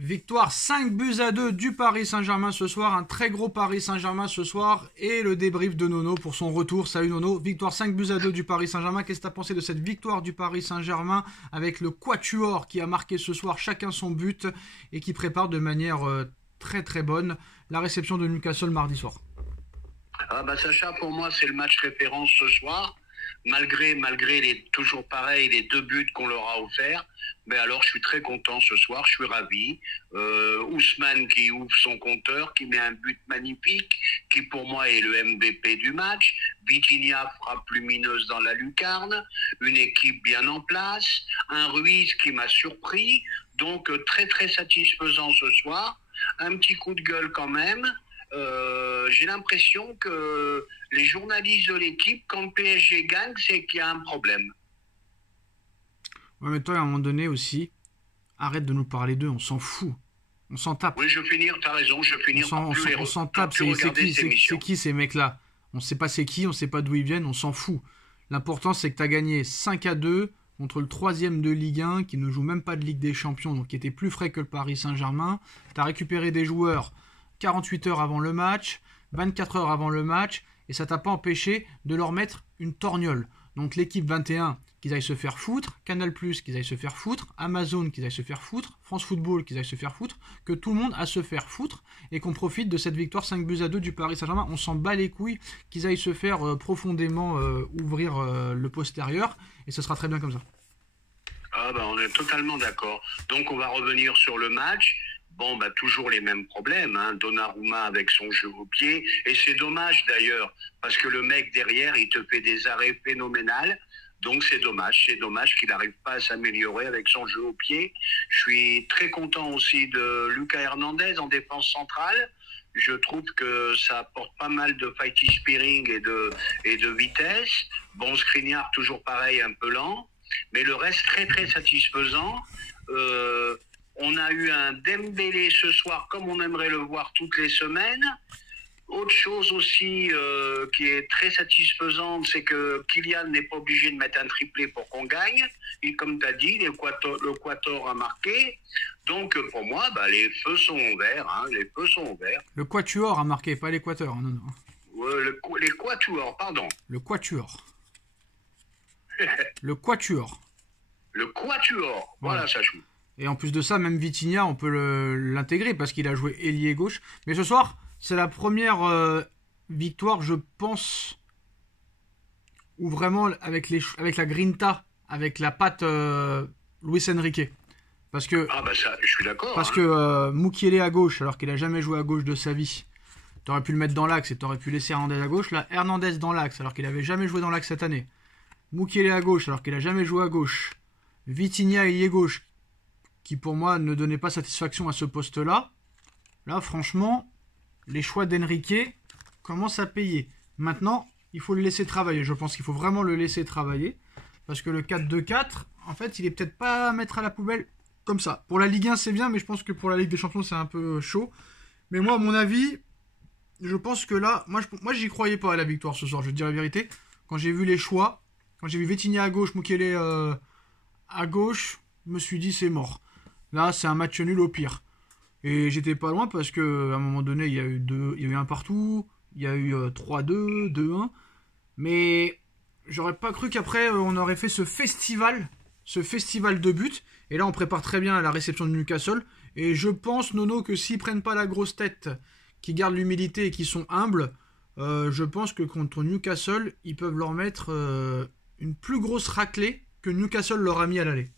Victoire 5-2 du Paris Saint-Germain ce soir, un très gros Paris Saint-Germain ce soir et le débrief de Nono pour son retour. Salut Nono, victoire 5-2 du Paris Saint-Germain. Qu'est-ce que tu as pensé de cette victoire du Paris Saint-Germain avec le Quatuor qui a marqué ce soir chacun son but et qui prépare de manière très très bonne la réception de Newcastle mardi soir? Sacha, pour moi c'est le match référence ce soir. Malgré toujours pareil, les 2 buts qu'on leur a offerts. Mais alors, je suis très content ce soir, je suis ravi. Ousmane qui ouvre son compteur, qui met un but magnifique, qui pour moi est le MVP du match. Vitinha, frappe lumineuse dans la lucarne. Une équipe bien en place. Un Ruiz qui m'a surpris. Donc, très très satisfaisant ce soir. Un petit coup de gueule quand même. J'ai l'impression que les journalistes de l'équipe, quand le PSG gagne, c'est qu'il y a un problème. Ouais, mais toi, à un moment donné aussi, arrête de nous parler d'eux, on s'en fout. On s'en tape. Oui, je vais finir, t'as raison, je vais finir on s'en tape, c'est qui ces mecs-là? On sait pas c'est qui, on sait pas d'où ils viennent, on s'en fout. L'important, c'est que tu as gagné 5-2 contre le 3e de Ligue 1, qui ne joue même pas de Ligue des Champions, donc qui était plus frais que le Paris Saint-Germain. Tu as récupéré des joueurs 48 heures avant le match, 24 heures avant le match, et ça t'a pas empêché de leur mettre une torgnole. Donc l'équipe 21, qu'ils aillent se faire foutre, Canal+, qu'ils aillent se faire foutre, Amazon, qu'ils aillent se faire foutre, France Football, qu'ils aillent se faire foutre, que tout le monde a se faire foutre, et qu'on profite de cette victoire 5-2 du Paris Saint-Germain. On s'en bat les couilles, qu'ils aillent se faire profondément ouvrir le postérieur, et ce sera très bien comme ça. On est totalement d'accord. Donc on va revenir sur le match. Toujours les mêmes problèmes, hein. Donnarumma avec son jeu au pied, et c'est dommage d'ailleurs, parce que le mec derrière, il te fait des arrêts phénoménales, donc c'est dommage qu'il n'arrive pas à s'améliorer avec son jeu au pied. Je suis très content aussi de Lucas Hernandez en défense centrale. Je trouve que ça apporte pas mal de fighting spirit et de vitesse. Skriniar toujours pareil, un peu lent, mais le reste très très satisfaisant. On a eu un Dembélé ce soir comme on aimerait le voir toutes les semaines. Autre chose aussi qui est très satisfaisante, c'est que Kylian n'est pas obligé de mettre un triplé pour qu'on gagne. Et comme tu as dit, le Quatuor a marqué. Donc pour moi, les feux sont verts. Hein, les feux sont verts. Le Quatuor a marqué, pas l'Équateur. Non, non. Les Quatuors, pardon. Le Quatuor. Le Quatuor. Le Quatuor. Voilà, ça joue. Et en plus de ça, même Vitinha, on peut l'intégrer parce qu'il a joué ailier gauche. Mais ce soir, c'est la première victoire, je pense, où vraiment avec la grinta, avec la patte Luis Enrique. Parce que, ça, je suis d'accord. Parce que Mukiele à gauche, alors qu'il a jamais joué à gauche de sa vie, t'aurais pu le mettre dans l'axe et t'aurais pu laisser Hernandez à gauche. Là, Hernandez dans l'axe, alors qu'il avait jamais joué dans l'axe cette année. Mukiele à gauche, alors qu'il a jamais joué à gauche. Vitinha ailier gauche, qui pour moi ne donnait pas satisfaction à ce poste-là. Là, franchement, les choix d'Enrique commencent à payer. Maintenant, il faut le laisser travailler. Je pense qu'il faut vraiment le laisser travailler. Parce que le 4-2-4, en fait, il est peut-être pas à mettre à la poubelle comme ça. Pour la Ligue 1, c'est bien, mais je pense que pour la Ligue des Champions, c'est un peu chaud. Mais moi, à mon avis, je pense que là... Moi, j'y croyais pas à la victoire ce soir, je te dis la vérité. Quand j'ai vu les choix, quand j'ai vu Vitinha à gauche, Mukiele à gauche, je me suis dit, c'est mort. Là, c'est un match nul au pire. Et j'étais pas loin parce qu'à un moment donné, il y a eu un partout, il y a eu 3-2, 2-1. Mais j'aurais pas cru qu'après, on aurait fait ce festival de buts. Et là, on prépare très bien la réception de Newcastle. Et je pense, Nono, que s'ils prennent pas la grosse tête, qu'ils gardent l'humilité et qu'ils sont humbles, je pense que contre Newcastle, ils peuvent leur mettre une plus grosse raclée que Newcastle leur a mis à l'aller.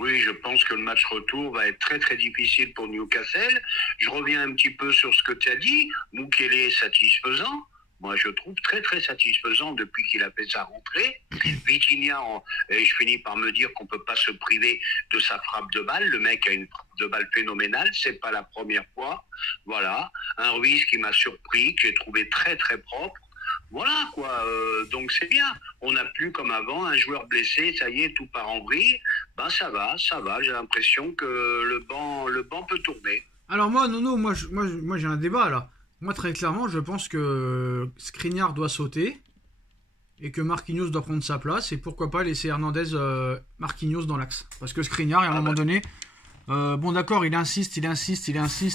Oui, je pense que le match retour va être très très difficile pour Newcastle. Je reviens un petit peu sur ce que tu as dit. Mukiele est satisfaisant. Moi, je trouve très très satisfaisant depuis qu'il a fait sa rentrée. Vitinha, et je finis par me dire qu'on peut pas se priver de sa frappe de balle. Le mec a une frappe de balle phénoménale. C'est pas la première fois. Voilà. Un Ruiz qui m'a surpris, que j'ai trouvé très très propre. Voilà quoi, donc c'est bien. On n'a plus comme avant un joueur blessé, ça y est, tout part en vrille. Ça va, j'ai l'impression que le banc peut tourner. Alors moi j'ai un débat là. Moi très clairement, je pense que Skriniar doit sauter et que Marquinhos doit prendre sa place et pourquoi pas laisser Hernandez Marquinhos dans l'axe. Parce que Skriniar, à un moment donné, Bon d'accord, il insiste,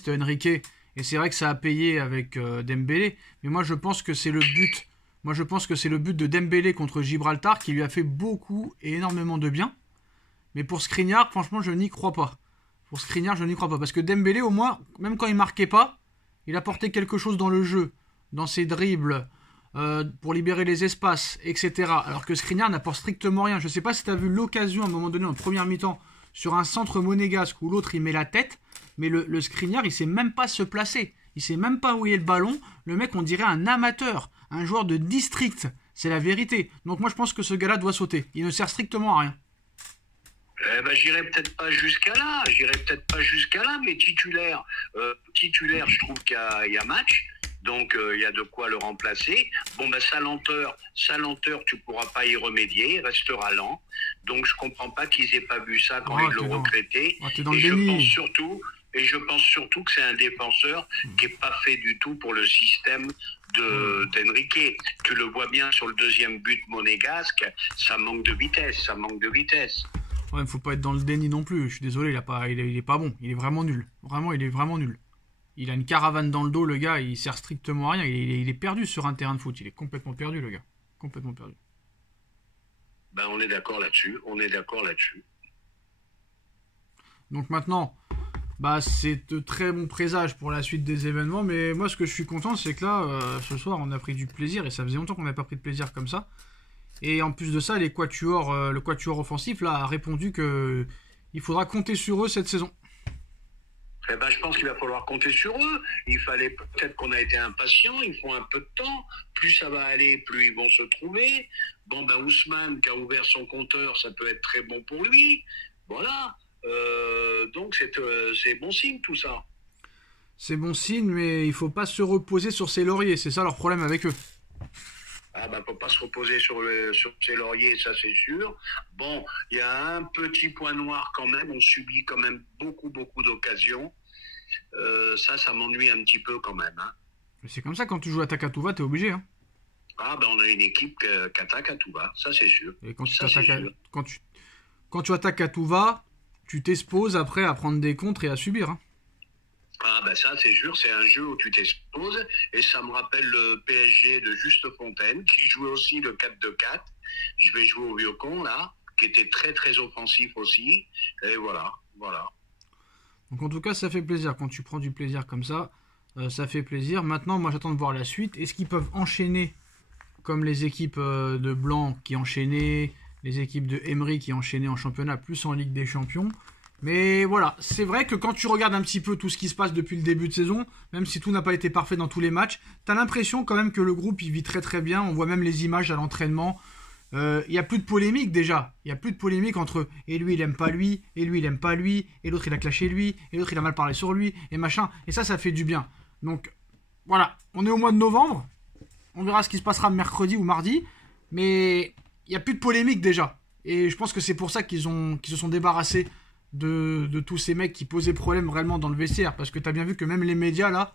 Enrique. Et c'est vrai que ça a payé avec Dembélé. Mais moi je pense que c'est le but. Moi je pense que c'est le but de Dembélé contre Gibraltar qui lui a fait beaucoup et énormément de bien. Mais pour Skriniar, franchement, je n'y crois pas. Pour Skriniar, je n'y crois pas. Parce que Dembélé, au moins, même quand il marquait pas, il apportait quelque chose dans le jeu, dans ses dribbles, pour libérer les espaces, etc. Alors que Skriniar n'apporte strictement rien. Je ne sais pas si tu as vu l'occasion, à un moment donné, en première mi-temps, sur un centre monégasque où l'autre, il met la tête, mais le Skriniar, il sait même pas se placer. Il sait même pas où est le ballon. Le mec, on dirait un amateur, un joueur de district. C'est la vérité. Donc moi, je pense que ce gars-là doit sauter. Il ne sert strictement à rien. J'irai peut-être pas jusqu'à là, mais titulaire, je trouve qu'il y a match, donc il y a de quoi le remplacer. Bon, sa lenteur, tu pourras pas y remédier, il restera lent. Donc je comprends pas qu'ils aient pas vu ça quand ils l'ont recruté. Et je pense surtout que c'est un défenseur qui est pas fait du tout pour le système d'Enrique. Tu le vois bien sur le deuxième but monégasque, ça manque de vitesse. Ouais, il ne faut pas être dans le déni non plus. Je suis désolé, il est pas bon. Il est vraiment nul. Vraiment, il est vraiment nul. Il a une caravane dans le dos, le gars. Il sert strictement à rien. Il est perdu sur un terrain de foot. Il est complètement perdu, le gars. Complètement perdu. On est d'accord là-dessus. Donc maintenant, c'est de très bons présages pour la suite des événements. Mais moi, ce que je suis content, c'est que là, ce soir, on a pris du plaisir. Et ça faisait longtemps qu'on n'avait pas pris de plaisir comme ça. Et en plus de ça, le quatuor offensif là, a répondu qu'il faudra compter sur eux cette saison. Je pense qu'il va falloir compter sur eux. Il fallait peut-être qu'on a été impatients, il faut un peu de temps. Plus ça va aller, plus ils vont se trouver. Ousmane qui a ouvert son compteur, ça peut être très bon pour lui. Voilà. Donc c'est bon signe tout ça. C'est bon signe, mais il faut pas se reposer sur ses lauriers. C'est ça leur problème avec eux. Faut pas se reposer sur ses lauriers, ça c'est sûr. Bon, il y a un petit point noir quand même. On subit quand même beaucoup d'occasions. Ça m'ennuie un petit peu quand même. Hein. Mais c'est comme ça, quand tu joues attaque à tout va, t'es obligé. Hein. On a une équipe qui attaque à tout va, ça c'est sûr. Et quand tu attaques à tout va, tu t'exposes après à prendre des contres et à subir. Hein. Ça c'est sûr, c'est un jeu où tu t'exposes et ça me rappelle le PSG de Juste Fontaine qui jouait aussi le 4-2-4. Je vais jouer au vieux con là, qui était très très offensif aussi. Et voilà. Donc en tout cas ça fait plaisir, quand tu prends du plaisir comme ça, ça fait plaisir. Maintenant moi j'attends de voir la suite. Est-ce qu'ils peuvent enchaîner comme les équipes de Blanc qui enchaînaient, les équipes de Emery qui enchaînaient en championnat plus en Ligue des Champions? Mais voilà, c'est vrai que quand tu regardes un petit peu tout ce qui se passe depuis le début de saison, même si tout n'a pas été parfait dans tous les matchs, t'as l'impression quand même que le groupe il vit très très bien. On voit même les images à l'entraînement. Il n'y a plus de polémique déjà. Il n'y a plus de polémique entre et lui il aime pas lui, et lui il aime pas lui, et l'autre il a clashé lui, et l'autre il a mal parlé sur lui, et machin. Et ça fait du bien. Donc voilà, on est au mois de novembre. On verra ce qui se passera mercredi ou mardi. Mais il n'y a plus de polémique déjà. Et je pense que c'est pour ça qu'ils se sont débarrassés de tous ces mecs qui posaient problème réellement dans le vestiaire. Parce que t'as bien vu que même les médias, là,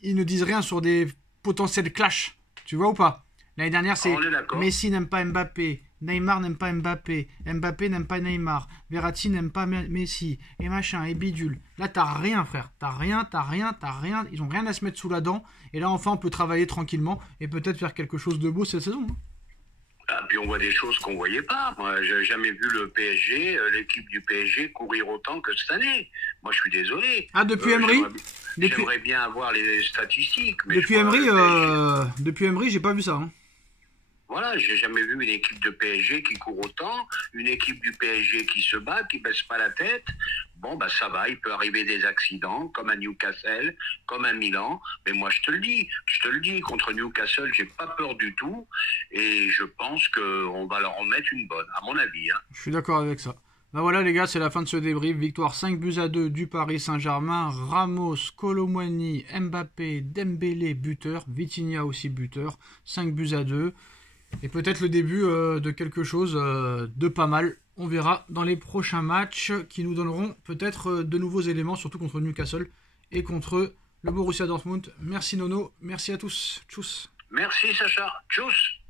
ils ne disent rien sur des potentiels clashs. Tu vois ou pas? L'année dernière, c'est Messi n'aime pas Mbappé, Neymar n'aime pas Mbappé, Mbappé n'aime pas Neymar, Verratti n'aime pas Messi, et machin, et bidule. Là, t'as rien, frère. T'as rien. Ils ont rien à se mettre sous la dent. Et là, enfin, on peut travailler tranquillement et peut-être faire quelque chose de beau cette saison. Hein. Puis on voit des choses qu'on voyait pas. Moi, j'ai jamais vu le PSG, l'équipe du PSG courir autant que cette année. Moi, je suis désolé. Depuis Emery J'aimerais bien avoir les statistiques. Mais depuis Emery, j'ai pas vu ça. Hein. Voilà, j'ai jamais vu une équipe de PSG qui court autant, une équipe du PSG qui se bat, qui baisse pas la tête. Ça va, il peut arriver des accidents, comme à Newcastle, comme à Milan. Mais moi, je te le dis, contre Newcastle, j'ai pas peur du tout. Et je pense qu'on va leur en mettre une bonne, à mon avis. Hein. Je suis d'accord avec ça. Voilà les gars, c'est la fin de ce débrief. Victoire 5-2 du Paris Saint-Germain. Ramos, Kolo Muani, Mbappé, Dembélé, buteur. Vitinha aussi buteur. 5-2. Et peut-être le début de quelque chose de pas mal. On verra dans les prochains matchs qui nous donneront peut-être de nouveaux éléments, surtout contre Newcastle et contre le Borussia Dortmund. Merci Nono, merci à tous. Tchuss. Merci Sacha. Tchuss.